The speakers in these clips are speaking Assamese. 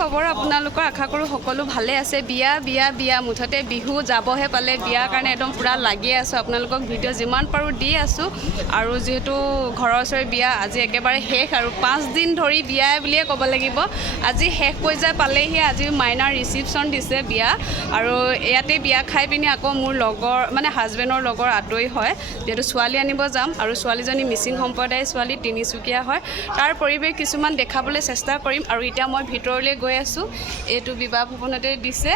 খবৰ আপোনালোকৰ আশা কৰোঁ সকলো ভালে আছে বিয়া বিয়া বিয়া মুঠতে বিহু যাবহে পালে বিয়াৰ কাৰণে একদম পুৰা লাগি আছোঁ আপোনালোকক ভিডিঅ' যিমান পাৰোঁ দি আছোঁ আৰু যিহেতু ঘৰৰ ওচৰৰ বিয়া আজি একেবাৰে শেষ আৰু 5 দিন ধৰি বিয়াই বুলিয়ে ক'ব লাগিব আজি শেষ পৰ্যায় পালেহি আজি মাইনাৰ ৰিচিপশ্যন দিছে বিয়া আৰু ইয়াতে বিয়া খাই পিনি আকৌ মোৰ লগৰ মানে হাজবেণ্ডৰ লগৰ আঁতৰি হয় যেহেতু ছোৱালী আনিব যাম আৰু ছোৱালীজনী মিচিং সম্প্ৰদায়ৰ ছোৱালী তিনিচুকীয়া হয় তাৰ পৰিৱেশ কিছুমান দেখাবলৈ চেষ্টা কৰিম আৰু এতিয়া মই ভিতৰলৈ গৈ আছোঁ এইটো বিবাহ ভৱনতে দিছে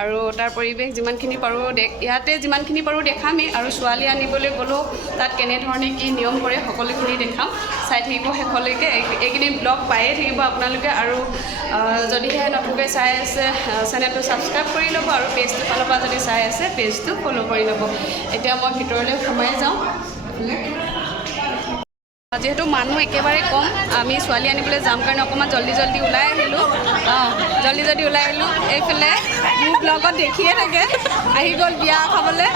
আৰু তাৰ পৰিৱেশ যিমানখিনি পাৰোঁ ইয়াতে যিমানখিনি পাৰোঁ দেখামেই আৰু ছোৱালী আনিবলৈ গ'লেও তাত কেনেধৰণে কি নিয়ম কৰে সকলোখিনি দেখাম চাই থাকিব শেষলৈকে এইখিনি ব্লগ পায়ে থাকিব আপোনালোকে আৰু যদিহে নতুনকৈ চাই আছে চেনেলটো ছাবস্ক্ৰাইব কৰি ল'ব আৰু পেজটো ফালৰ পৰা যদি চাই আছে পেজটো ফ'ল' কৰি ল'ব এতিয়া মই ভিতৰলৈ সোমাই যাওঁ যিহেতু মানুহ একেবাৰে কম আমি ছোৱালী আনিবলৈ যাম কাৰণে অকণমান জল্দি ওলাই আহিলোঁ জল্দি ওলাই আহিলোঁ এইফালে মোৰ ব্লগত দেখিয়ে থাকে আহি গ'ল বিয়া খাবলৈ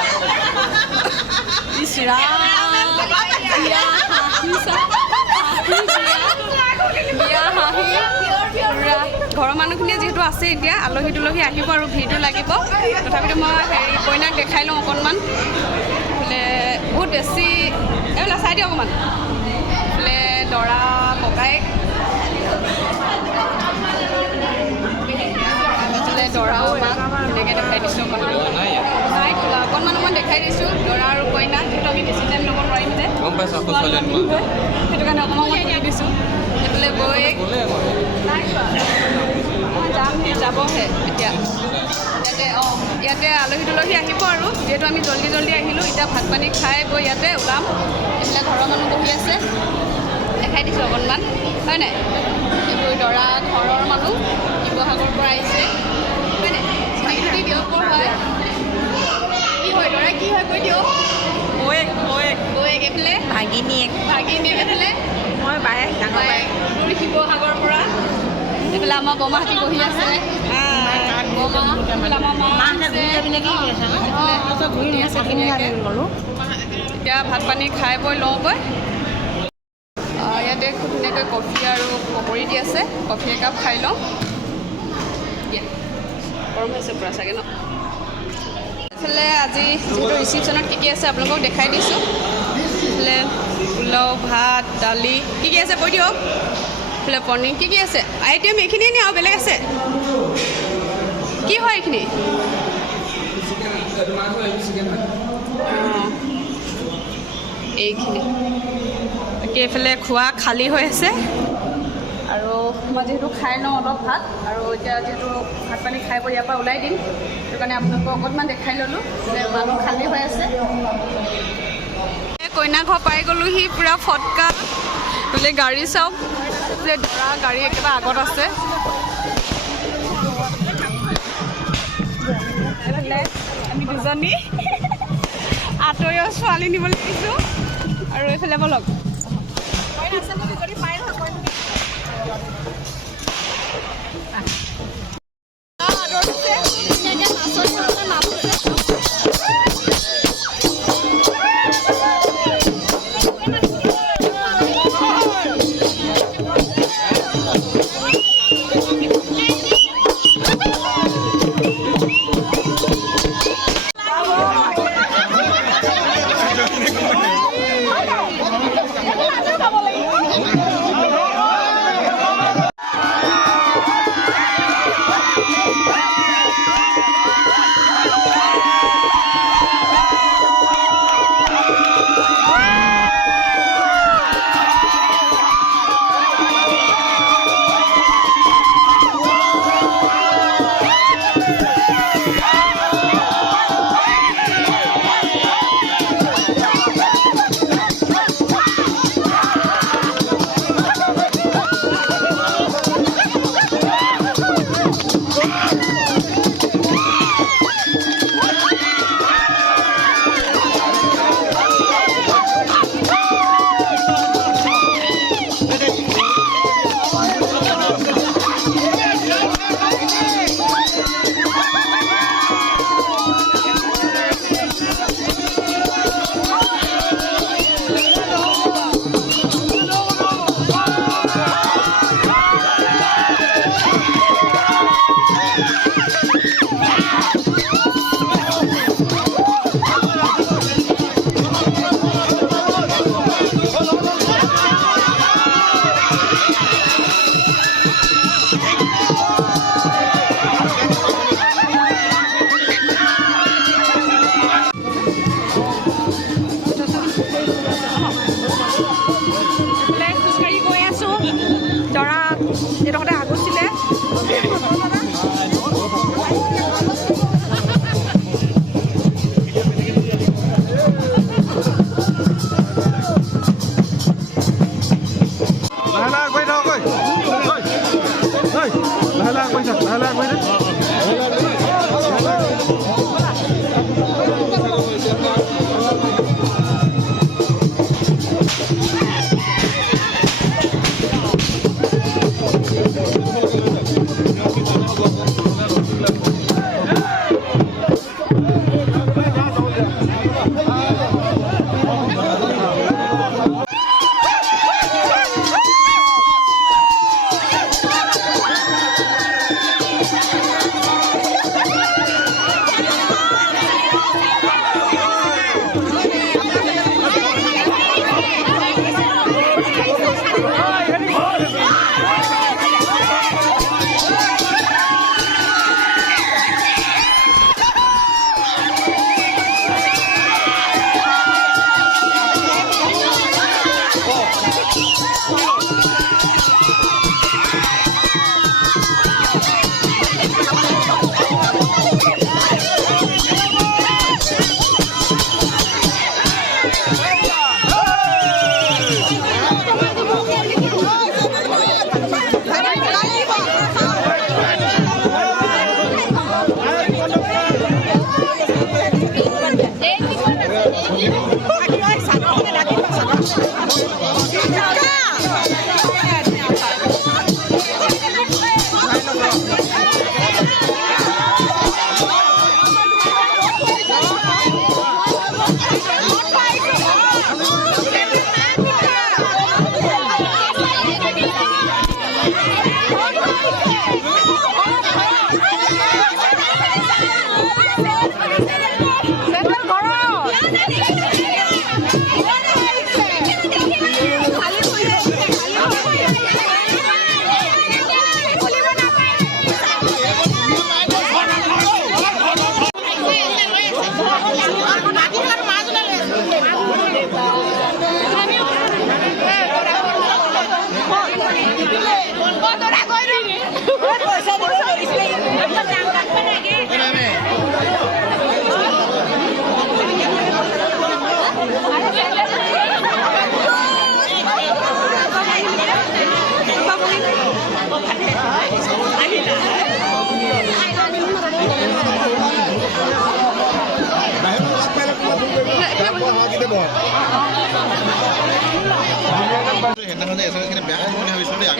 বিয়া হাঁহি ঘৰৰ মানুহখিনিয়ে যিহেতু আছে এতিয়া আলহী তুলহী আহিব আৰু ভিৰটো লাগিব তথাপিতো মই কইনাক দেখাই লওঁ অকণমান বোলে বহুত বেছি এইবিলাক চাই দিওঁ অকণমান বোলে দৰা ককায়েক দৰাও মাক তেনেকৈ দেখাই দিছোঁ অকণমান দেখাই দিছোঁ দৰা আৰু কইনা যিহেতু আমি বেছি টাইম ল'ব নোৱাৰিম যে সেইটো কাৰণে অকণমান দেখাই দিছোঁ সেইফালে গৈ যাম যাবহে এতিয়া ইয়াতে আলহী তুলহী আহিব আৰু যিহেতু আমি জল্দি আহিলোঁ এতিয়া ভাত পানী খাই গৈ ইয়াতে ওলাম এইবিলাক ঘৰৰ মানুহ বহি আছে দেখাই দিছোঁ অকণমান হয় নাই এইবোৰ দৰা ঘৰৰ মানুহ শিৱসাগৰৰ পৰা আহিছে হয় নাই চিনাকি দিয়ক ক'ৰ হয় কি হয় দৰা কি হয় কৈ দিয়ক বৌয়েক এইফালে ভাগিনীয়েক এইফালে মই বায়েক ডাঙৰ বায়েক তোৰ শিৱসাগৰৰ পৰা এইফালে আমাৰ বমাহঁতি বহি আছে এতিয়া ভাত পানী খাই বৈ লওঁগৈ ইয়াতে খুব ধুনীয়াকৈ কফি আৰু পকৰি দি আছে কফি একাপ খাই লওঁ গৰম হৈছে পূৰা চাগে ন এইফালে আজি যিহেতু ৰিচিপশ্যনত কি আছে আপোনালোকক দেখাই দিছোঁ এইফালে পোলাও ভাত দালি কি আছে কৈ দিয়ক এইফালে পনীৰ কি আছে আইটেম এইখিনিয়ে নে আৰু বেলেগ আছে কি হয় এইখিনি এইখিনি তাকে এইফালে খোৱা খালী হৈ আছে আৰু মই যিহেতু খাই লওঁ অলপ ভাত আৰু এতিয়া যিহেতু ভাত পানী খাই বৈ ইয়াৰ পৰা ওলাই দিম সেইটো কাৰণে আপোনালোকক অকণমান দেখাই ল'লোঁ যে মানুহ খালী হৈ আছে কইনা ঘৰ পাই গ'লোহি পূৰা ফটকা বোলে গাড়ী চাওক বোলে দৰা গাড়ী একেবাৰে আগত আছে আমি দুজনী আঁতৰি ছোৱালী নিবলৈ দিছোঁ আৰু এইফালে বলক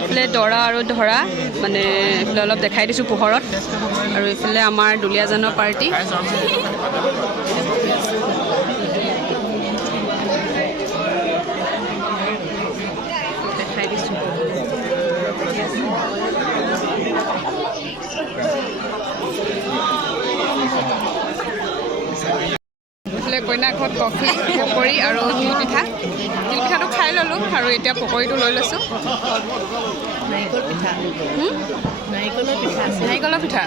এইফালে দৰা আৰু ধৰা মানে এইফালে অলপ দেখাই দিছোঁ পোহৰত আৰু এইফালে আমাৰ দুলীয়াজানৰ পাৰ্টি দেখাই দিছোঁ এইফালে কইনা ঘৰত কফি পকৰি আৰু তিল পিঠা তিলপিঠাটো খাই ল'লোঁ আৰু এতিয়া পকৰিটো লৈ লৈছোঁ নাৰিকলৰ পিঠা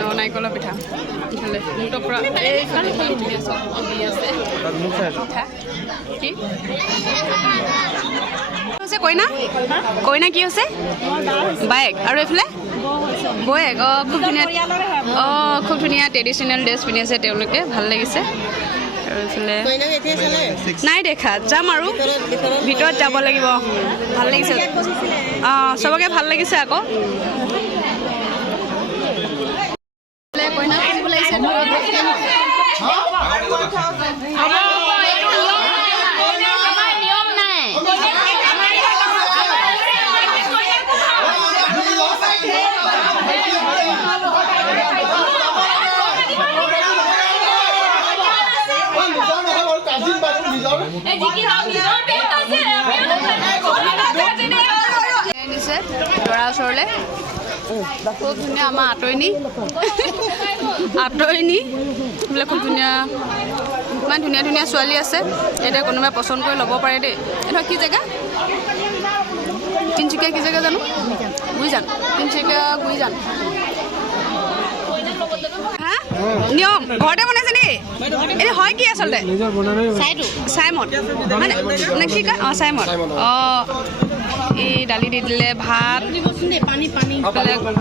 অঁ নাৰিকলৰ পিঠা ইফালে মুঠৰ পৰা এইফালে আছে পিঠা কি হৈছে কইনা কইনা কি হৈছে বাইক আৰু এইফালে বয়েক খুব ধুনীয়া ট্ৰেডিশ্যনেল ড্ৰেছ পিন্ধি আছে তেওঁলোকে ভাল লাগিছে আৰু এইফালে নাই দেখা যাম আৰু ভিতৰত যাব লাগিব ভাল লাগিছে অঁ চবকে ভাল লাগিছে আকৌ দৰা ওচৰলৈ খুব ধুনীয়া আমাৰ আঁতৰিনি বোলে খুব ধুনীয়া ইমান ধুনীয়া ধুনীয়া ছোৱালী আছে এতিয়া কোনোবাই পচন্দ কৰি ল'ব পাৰে দেই এইটো কি জেগা তিনিচুকীয়া কি জেগা জানো গুইজান তিনিচুকীয়া গুইজান হা নিয়ম ঘৰতে বনাইছে নেকি এই হয় কি আচলতে চাইমদ মানে কি কয় অঁ চাইমদ অঁ এই দালি দি দিলে ভাত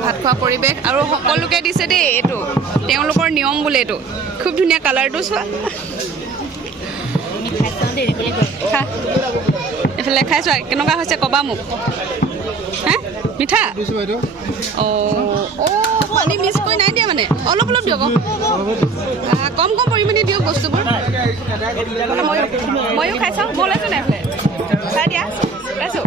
ভাত খোৱা পৰিৱেশ আৰু সকলোকে দিছে দেই এইটো তেওঁলোকৰ নিয়ম বোলে এইটো খুব ধুনীয়া কালাৰটো চোৱা এইফালে খাই চোৱা কেনেকুৱা হৈছে ক'বা মোক হা মিঠা অঁ বেছিকৈ নাই দিয়া মানে অলপ অলপ দিয়ক কম কম পৰিমাণে দিয়ক বস্তুবোৰ ময়ো খাই চাওঁ মই ওলাইছোঁ নাই চাই দিয়া পাইছোঁ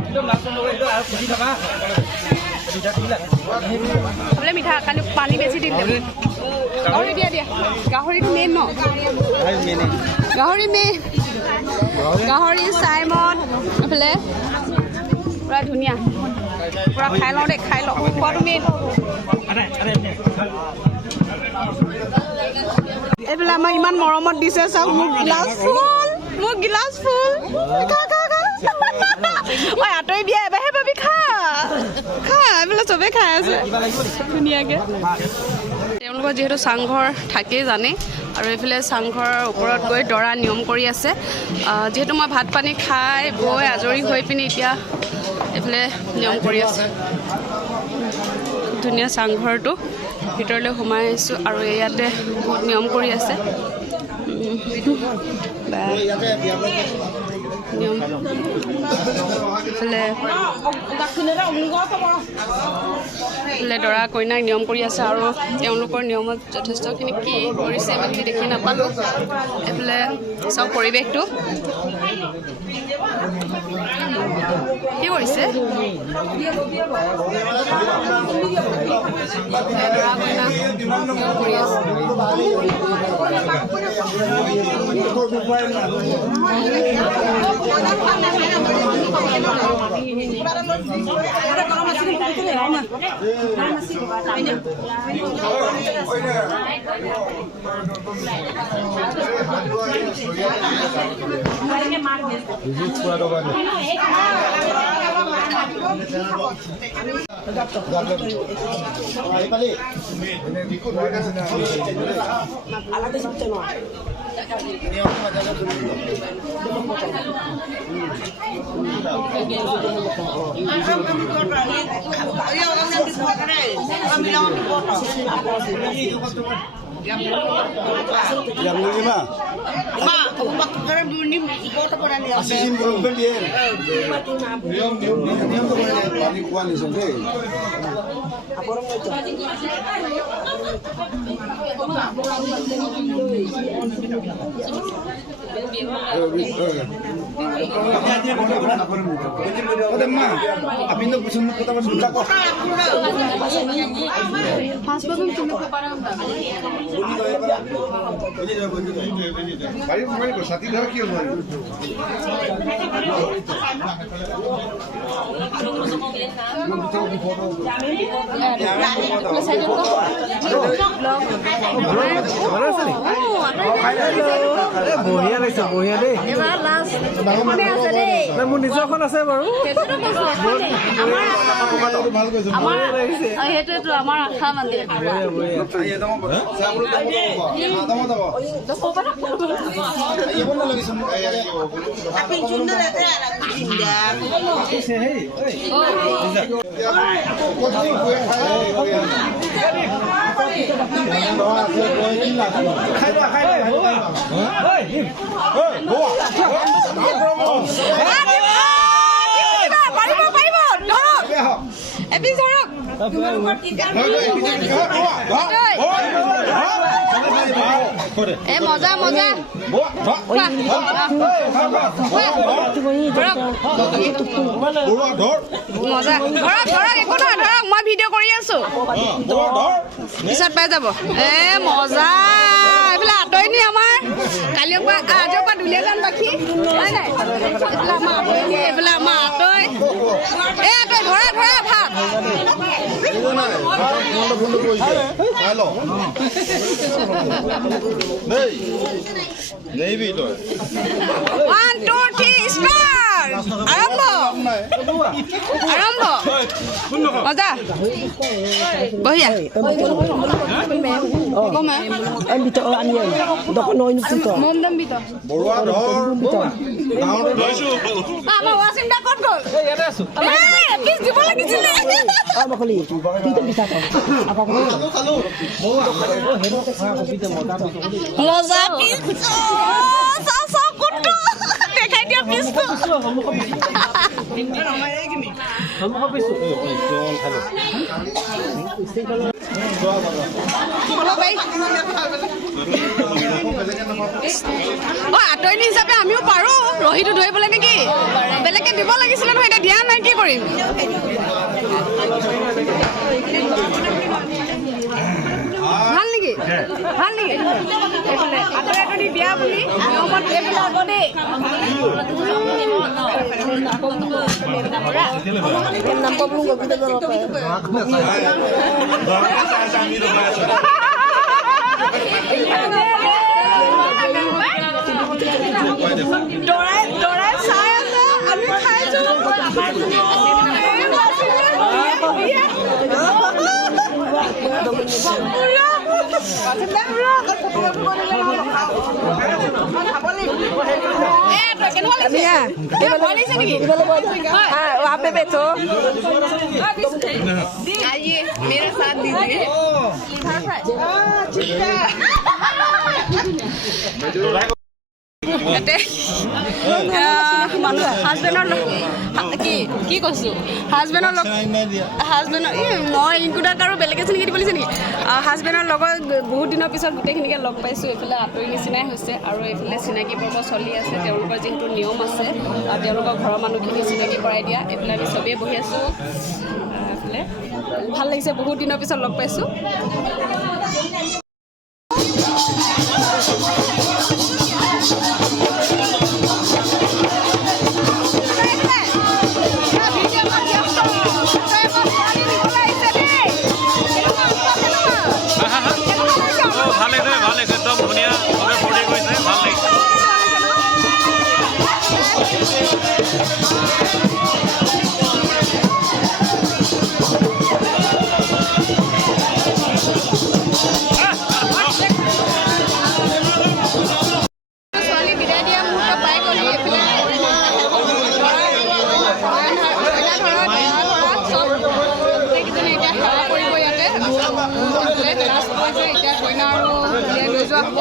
বোলে মিঠা কালি পানী বেছি দিলে গাহৰি দিয়া দিয়া গাহৰিটো মেইন ন গাহৰি মেইন গাহৰি চাইমন এইফালে পূৰা ধুনীয়া পূৰা খাই লওঁ দেই খাই লওঁ খোৱাটো মেইন এইফালে আমাৰ ইমান মৰমত দিছে চাওক মোক গিলাচ ফুল খা খা খা ঐ আঁতৰি বিয়া এবাৰহে পাবি খা খা এইফালে চবেই খাই আছে ধুনীয়াকৈ তেওঁলোকৰ যিহেতু চাংঘৰ থাকেই জানে আৰু এইফালে চাংঘৰৰ ওপৰত গৈ দৰা নিয়ম কৰি আছে যিহেতু মই ভাত পানী খাই বৈ আজৰি হৈ পিনি এতিয়া এইফালে নিয়ম কৰি আছে ধুনীয়া চাংঘৰটো ভিতৰলৈ সোমাই আহিছোঁ আৰু ইয়াতে বহুত নিয়ম কৰি আছে নিয়ম এইফালে দৰা কইনাক নিয়ম কৰি আছে আৰু তেওঁলোকৰ নিয়মত যথেষ্টখিনি কি কৰিছে আমি দেখি নাপালোঁ এইফালে চব পৰিৱেশটো কি কৰিছে দৰা কইনা কৰি আছে বঢ়িয়া লাগিছে বঢ়িয়া দেই মোৰ নিজৰখন আছে বাৰু সেইটোৱেতো আমাৰ আশা মানে মজা মজা মজা ধৰক ধৰক একো নহয় ধৰক মই ভিডিঅ' কৰি আছো পিছত পাই যাব মজা এইফালে আঁতৰি নি আমাৰ কালিৰ পৰা আজিৰ পৰা দুলীয়া গান বাকী নাই নাই এইফালে আমাৰ আঁতৰি আঁতৰি ধৰা ধৰা ভাত One, two, three, start! আৰম্ভ আৰম্ভ মজা বহিয়া আমাৰ ৱাচিংটা ক'ত গ'ল পিছ দিব লাগিছিলে মজা পিছ চাও চাও কোনটো দেখাই দিয়া পিছটো আঁতৰণি হিচাপে আমিও পাৰোঁ ৰহীটো ধৰিবলৈ নেকি বেলেগকে দিব লাগিছিলে নহয় এতিয়া দিয়া নাই কি কৰিম ভাল নেকি ভাল নেকি এইফালে আঁতৰি বিয়া বুলি নিয়মত এইফালে আকৌ দেই দৰাই চাই আছে আমি খাইছো आइए मेरे साथ दीजिए মানুহ হাজবেণ্ডৰ কি কৈছোঁ হাজবেণ্ডৰ মই ইনকুটাক আৰু বেলেগে চিনিকি দিব লাগিছে নেকি হাজবেণ্ডৰ লগত বহুত দিনৰ পিছত গোটেইখিনিকে লগ পাইছোঁ এইফালে আঁতৰি নিচিনাই হৈছে আৰু এইফালে চিনাকি পৰ্ব চলি আছে তেওঁলোকৰ যিহেতু নিয়ম আছে তেওঁলোকৰ ঘৰৰ মানুহখিনি চিনাকি কৰাই দিয়া এইফালে আমি চবেই বহি আছোঁ এইফালে ভাল লাগিছে বহুত দিনৰ পিছত লগ পাইছোঁ এতিয়া কইনা আৰু লৈ যোৱা হ'ব